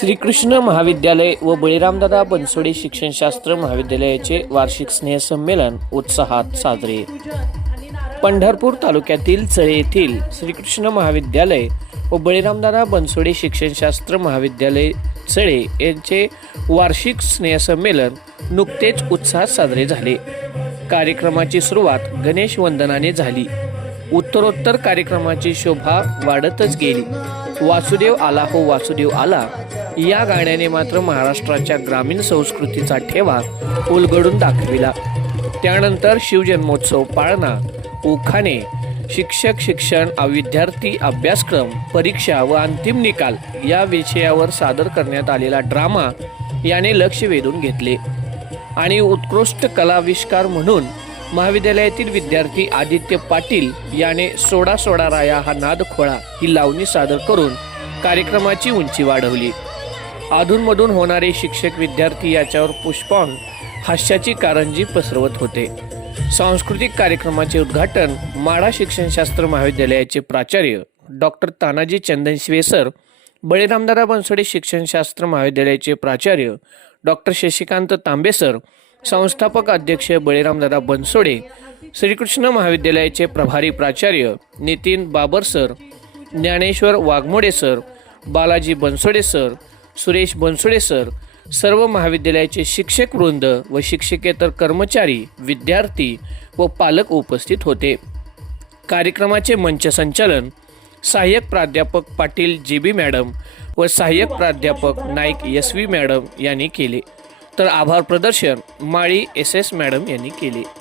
श्रीकृष्ण महाविद्यालय व बळीरामदादा बनसोडे शिक्षणशास्त्र महाविद्यालयाचे वार्षिक स्नेहसंमेलन उत्साहात साजरे. पंढरपूर तालुक्यातील चळे येथील श्रीकृष्ण महाविद्यालय व बळीरामदादा बनसोडे शिक्षणशास्त्र महाविद्यालय चळे यांचे वार्षिक स्नेहसंमेलन नुकतेच उत्साहात साजरे झाले. कार्यक्रमाची सुरुवात गणेश वंदनाने झाली. उत्तरोत्तर कार्यक्रमाची शोभा वाढतच गेली. वासुदेव आला हो वासुदेव आला. या गाण्याने मात्र महाराष्ट्राच्या ग्रामीण संस्कृतीचा ठेवा उलगडून दाखविला. त्यानंतर शिवजन्मोत्सव पाळणा उखाणे शिक्षक शिक्षण विद्यार्थी अभ्यासक्रम परीक्षा व अंतिम निकाल या विषयावर सादर करण्यात आलेला ड्रामा याने लक्ष वेधून घेतले. आणि उत्कृष्ट कलाविष्कार म्हणून महाविद्यालयातील विद्यार्थी आदित्य पाटील याने सोडा सोडा राया हा नाद खोळा ही लावणी सादर करून कार्यक्रमाची उंची वाढवली. अधूनमधून होणारे शिक्षक विद्यार्थी याच्यावर पुष्पान हास्याची कारंजी पसरवत होते. सांस्कृतिक कार्यक्रमाचे उद्घाटन माढा शिक्षणशास्त्र महाविद्यालयाचे प्राचार्य डॉक्टर तानाजी चंदनशिवे सर बळीरामदादा बनसोडे शिक्षणशास्त्र महाविद्यालयाचे प्राचार्य डॉक्टर शशिकांत तांबेसर संस्थापक अध्यक्ष बळीरामदादा बनसोडे श्रीकृष्ण महाविद्यालयाचे प्रभारी प्राचार्य Nitin Babar sir Dnyaneshwar Waghmode sir Balaji Bansode sir Suresh Bansude sir सर्व महाविद्यालयाचे शिक्षक वृंद व शिक्षकेतर कर्मचारी विद्यार्थी व पालक उपस्थित होते. कार्यक्रमाचे मंच संचालन सहाय्यक प्राध्यापक पाटील जी बी मॅडम व सहाय्यक प्राध्यापक नाईक एस व्ही मॅडम यांनी केले. तर आभार प्रदर्शन माळी एस एस मॅडम यांनी केले.